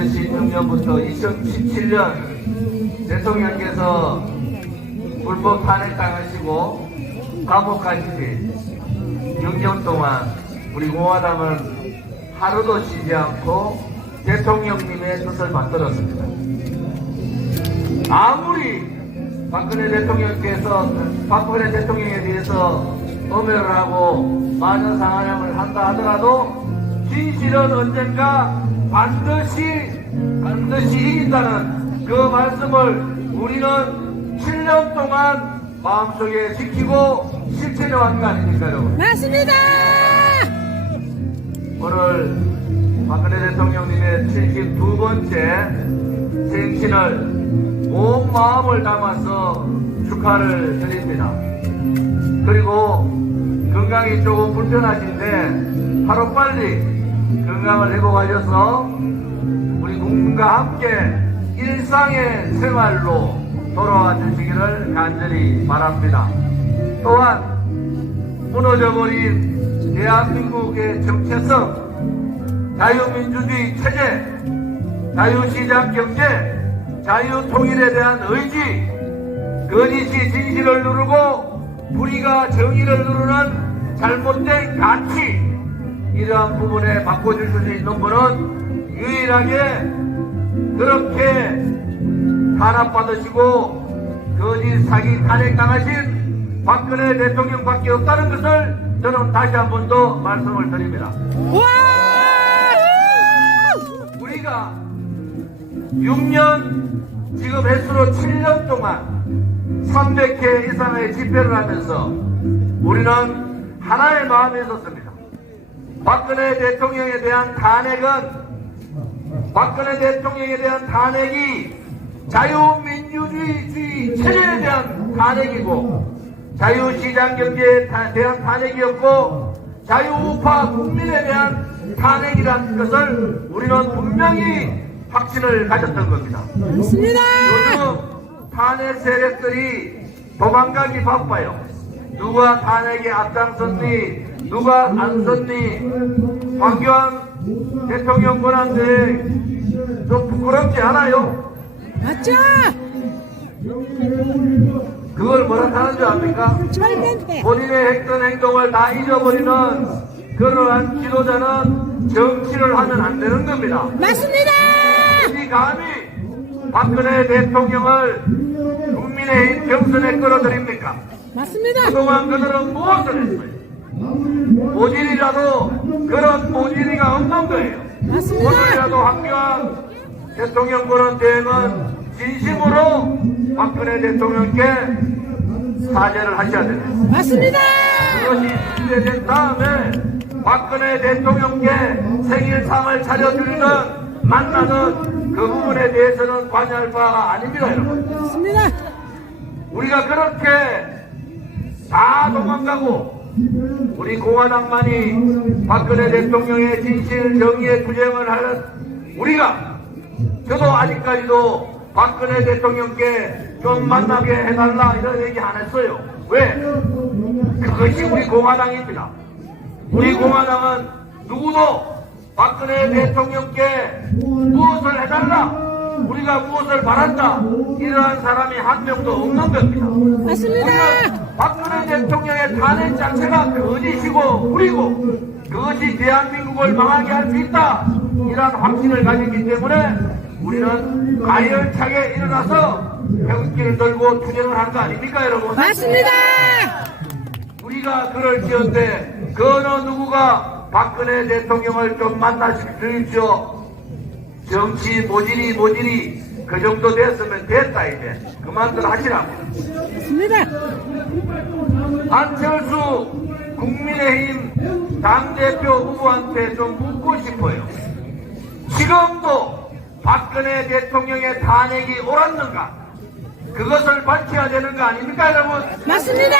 2016년부터 2017년 대통령께서 불법 탄핵당하시고 감옥가시지 6년 동안 우리 공화당은 하루도 쉬지 않고 대통령님의 뜻을 만들었습니다. 아무리 박근혜 대통령에 대해서 엄멸을 하고 많은 상하령을 한다 하더라도 진실은 언젠가 반드시 이긴다는 그 말씀을 우리는 7년 동안 마음속에 지키고 실천해 왔는 거 아닙니까, 여러분? 맞습니다. 오늘 박근혜 대통령님의 72번째 생신을 온 마음을 담아서 축하를 드립니다. 그리고 건강이 조금 불편하신데 하루빨리 건강을 회복하셔서 우리 국민과 함께 일상의 생활로 돌아와 주시기를 간절히 바랍니다. 또한 무너져버린 대한민국의 정체성, 자유민주주의 체제, 자유시장 경제, 자유통일에 대한 의지, 거짓이 진실을 누르고 불의가 정의를 누르는 잘못된 가치, 이러한 부분에 바꿔줄 수 있는 분은 유일하게 그렇게 탄압받으시고 거짓 사기 탄핵당하신 박근혜 대통령밖에 없다는 것을 저는 다시 한 번 더 말씀을 드립니다. 우리가 6년, 지금 횟수로 7년 동안 300회 이상의 집회를 하면서 우리는 하나의 마음에 있었습니다. 박근혜 대통령에 대한 탄핵이 자유민주주의 체제에 대한 탄핵이고 자유시장 경제에 대한 탄핵이었고 자유우파 국민에 대한 탄핵이라는 것을 우리는 분명히 확신을 가졌던 겁니다. 맞습니다. 요즘 탄핵 세력들이 도망가기 바빠요. 누가 탄핵에 앞장섰니, 누가 안 섰니, 황교안 대통령 권한대에 좀 부끄럽지 않아요? 맞죠? 그걸 뭐라 하는 줄 압니까? 본인의 했던 행동을 다 잊어버리는 그러한 지도자는 정치를 하면 안 되는 겁니다. 맞습니다. 이 감히 박근혜 대통령을 국민의힘 경선에 끌어들입니까? 맞습니다. 그동안 그들은 무엇을 했어요? 모질이라도 그런 모질이가 없는 거예요. 맞습니다. 오늘이라도 황교안 대통령 권한대행은 진심으로 박근혜 대통령께 사죄를 하셔야 됩니다. 맞습니다. 그것이 준비된 다음에 박근혜 대통령께 생일상을 차려드리는 만나는 그 부분에 대해서는 관여할 바가 아닙니다, 여러분. 맞습니다. 우리가 그렇게 다 도망가고 우리 공화당만이 박근혜 대통령의 진실 정의의 투쟁을 하는 우리가 저도 아직까지도 박근혜 대통령께 좀 만나게 해달라 이런 얘기 안 했어요. 왜? 그것이 우리 공화당입니다. 우리 공화당은 누구도 박근혜 대통령께 무엇을 해달라, 우리가 무엇을 바란다, 이러한 사람이 한 명도 없는 겁니다. 맞습니다. 우리는 박근혜 대통령의 탄핵 자체가 거짓이고 불이고 그것이 대한민국을 망하게 할 수 있다, 이러한 확신을 가지기 때문에 우리는 가열차게 일어나서 태극기를 들고 투쟁을 한 거 아닙니까, 여러분? 맞습니다. 우리가 그럴지언데 그 어느 누구가 박근혜 대통령을 좀 만나주십시오. 정치 모질이 그 정도 됐으면 됐다, 이제 그만들 하시라고. 맞습니다. 안철수 국민의힘 당대표 후보한테 좀 묻고 싶어요. 지금도 박근혜 대통령의 탄핵이 옳았는가? 그것을 밝혀야 되는 거 아닙니까, 여러분? 맞습니다.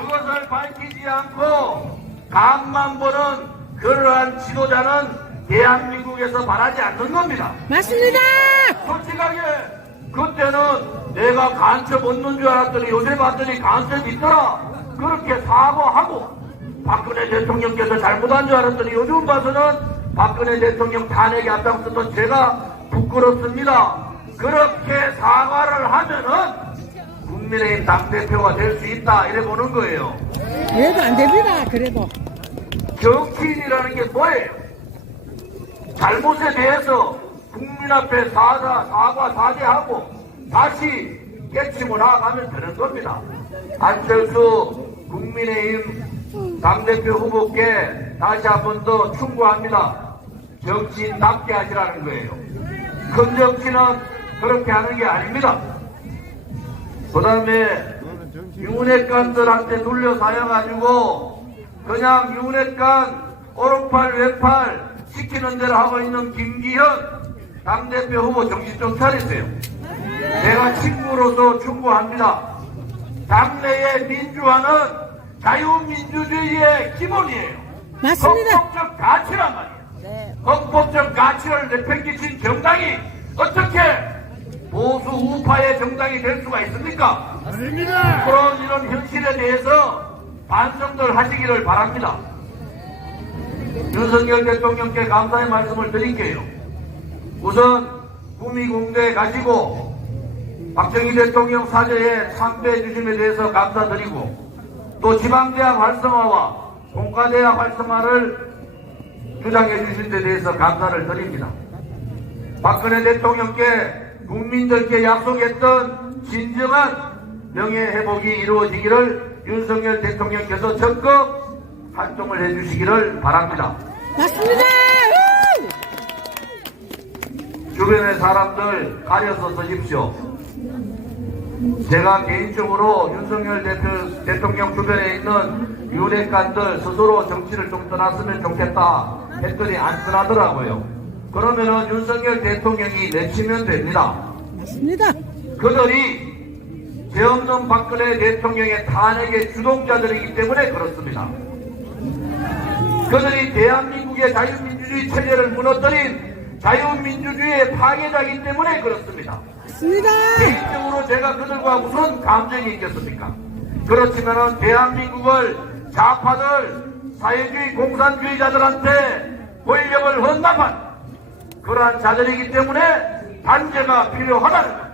그것을 밝히지 않고 간만 보는 그러한 지도자는 대한민국에서 바라지 않는 겁니다. 맞습니다. 솔직하게 그때는 내가 간첩 없는 줄 알았더니 요새 봤더니 간첩 있더라, 그렇게 사과하고 박근혜 대통령께서 잘못한 줄 알았더니 요즘 봐서는 박근혜 대통령 탄핵에 앞장섰던 제가 부끄럽습니다. 그렇게 사과를 하면은 국민의힘 당대표가 될 수 있다 이래 보는 거예요. 그래도 안 됩니다. 그래도. 정치인이라는 게 뭐예요? 잘못에 대해서 국민 앞에 사과 사죄하고 다시 깨치고 나아가면 되는 겁니다. 안철수 국민의힘 당대표 후보께 다시 한 번 더 충고합니다. 정치인답게 하시라는 거예요. 큰 정치는 그렇게 하는 게 아닙니다. 그 다음에 윤핵관들한테 둘러싸여가지고 그냥 윤핵관 오른팔 왼팔 시키는 대로 하고 있는 김기현 당대표 후보 정신 좀 차리세요. 제가 친구로서 충고합니다. 당내의 민주화는 자유민주주의의 기본이에요. 맞습니다. 헌법적 가치란 말이에요. 헌법적 가치를 내팽개친 정당이 어떻게 보수 우파의 정당이 될 수가 있습니까? 아닙니다. 그런 이런 현실에 대해서 반성들 하시기를 바랍니다. 윤석열 대통령께 감사의 말씀을 드릴게요. 우선 구미공대 가지고 박정희 대통령 사죄에 참배해 주심에 대해서 감사드리고 또 지방대학 활성화와 공과대학 활성화를 주장해 주신 데 대해서 감사를 드립니다. 박근혜 대통령께 국민들께 약속했던 진정한 명예회복이 이루어지기를 윤석열 대통령께서 적극 활동을 해주시기를 바랍니다. 맞습니다. 주변의 사람들 가려서 쓰십시오. 제가 개인적으로 윤석열 대통령 주변에 있는 윤핵관들 스스로 정치를 좀 떠났으면 좋겠다 했더니 안 떠나더라고요. 그러면은 윤석열 대통령이 내치면 됩니다. 맞습니다. 그들이 죄 없는 박근혜 대통령의 탄핵의 주동자들이기 때문에 그렇습니다. 그들이 대한민국의 자유민주주의 체제를 무너뜨린 자유민주주의의 파괴자이기 때문에 그렇습니다. 맞습니다. 개인적으로 제가 그들과 무슨 감정이 있겠습니까? 그렇지만은 대한민국을 좌파들, 사회주의 공산주의자들한테 권력을 헌납한 그러한 자들이기 때문에 단죄가 필요하다는 것.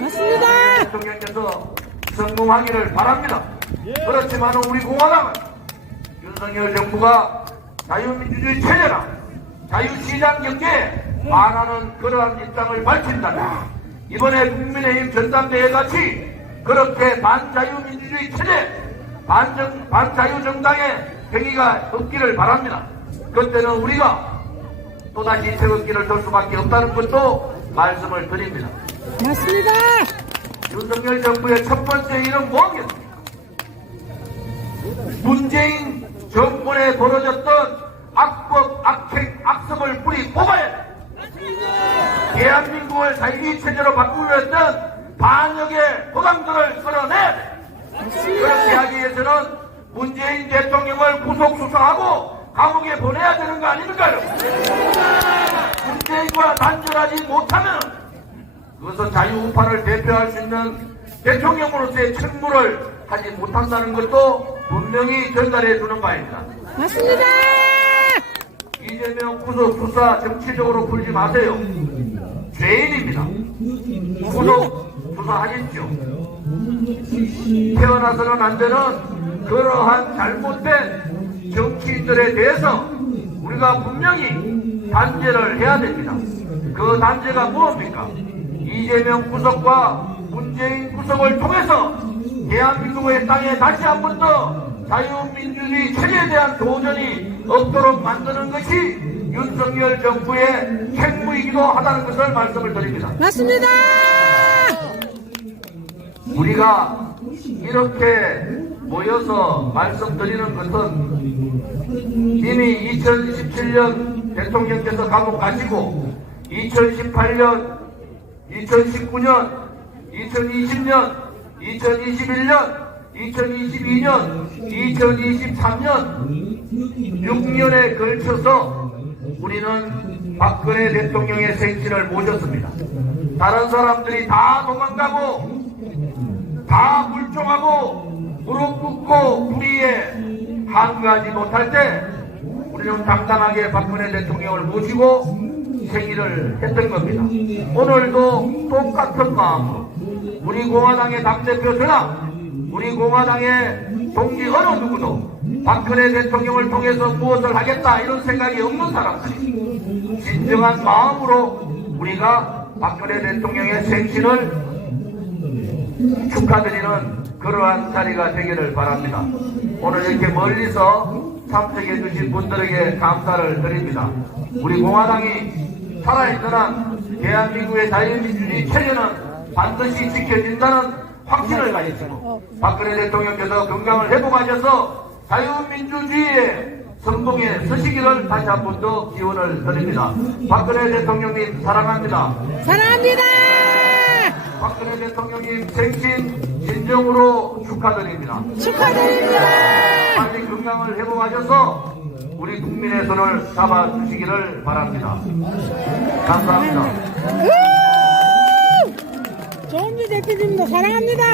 맞습니다. 대통령께서 성공하기를 바랍니다. 그렇지만 우리 공화당은 윤석열 정부가 자유민주주의 체제나 자유시장 경제에 반하는 그러한 입장을 밝힌다면 이번에 국민의힘 전당대회 같이 그렇게 반자유민주주의 체제, 반자유정당의 행위가 없기를 바랍니다. 그때는 우리가 또다시 태극기를 들 수밖에 없다는 것도 말씀을 드립니다. 맞습니다. 윤석열 정부의 첫 번째 일은 뭐겠습니까? 문재인 정권에 벌어졌던 악법, 악행, 악습을 뿌리 뽑아야 돼. 대한민국을 사회주의 체제로 바꾸려 했던 반역의 도당들을 끌어내야 돼. 그렇게 하기 위해서는 문재인 대통령을 구속 수사하고 감옥에 보내야 되는 거 아닙니까? 문재인과 단절하지 못하면 그것은 자유우파를 대표할 수 있는 대통령으로서의 책무를 하지 못한다는 것도 분명히 전달해 주는 바입니다. 맞습니다. 이재명 구속 수사 정치적으로 풀지 마세요. 죄인입니다. 구속 수사하십시오. 태어나서는 안 되는 그러한 잘못된 정치인들에 대해서 우리가 분명히 단죄를 해야 됩니다. 그 단죄가 무엇입니까? 이재명 구속과 문재인 구속을 통해서 대한민국의 땅에 다시 한 번 더 자유민주주의 체제에 대한 도전이 없도록 만드는 것이 윤석열 정부의 책무이기도 하다는 것을 말씀을 드립니다. 맞습니다. 우리가 이렇게 모여서 말씀드리는 것은 이미 2017년 대통령께서 감옥 가시고 2018년, 2019년, 2020년, 2021년, 2022년, 2023년 6년에 걸쳐서 우리는 박근혜 대통령의 생신을 모셨습니다. 다른 사람들이 다 도망가고 다 불종하고 무릎 꿇고 불의에 한가하지 못할 때 우리는 당당하게 박근혜 대통령을 모시고 생일을 했던 겁니다. 오늘도 똑같은 마음으로 우리 공화당의 당대표 저나 우리 공화당의 동지 어느 누구도 박근혜 대통령을 통해서 무엇을 하겠다 이런 생각이 없는 사람들이 진정한 마음으로 우리가 박근혜 대통령의 생신을 축하드리는 그러한 자리가 되기를 바랍니다. 오늘 이렇게 멀리서 참석해 주신 분들에게 감사를 드립니다. 우리 공화당이 살아있는 한 대한민국의 자유민주주의 체제는 반드시 지켜진다는 확신을 가지시고 박근혜 대통령께서 건강을 회복하셔서 자유민주주의의 선봉에 서시기를 다시 한 번 더 기원을 드립니다. 박근혜 대통령님 사랑합니다. 사랑합니다. 박근혜 대통령님 생신 진정으로 축하드립니다. 축하드립니다. 빨리 건강을 회복하셔서 우리 국민의 손을 잡아주시기를 바랍니다. 감사합니다. 조은주 대표님도 사랑합니다.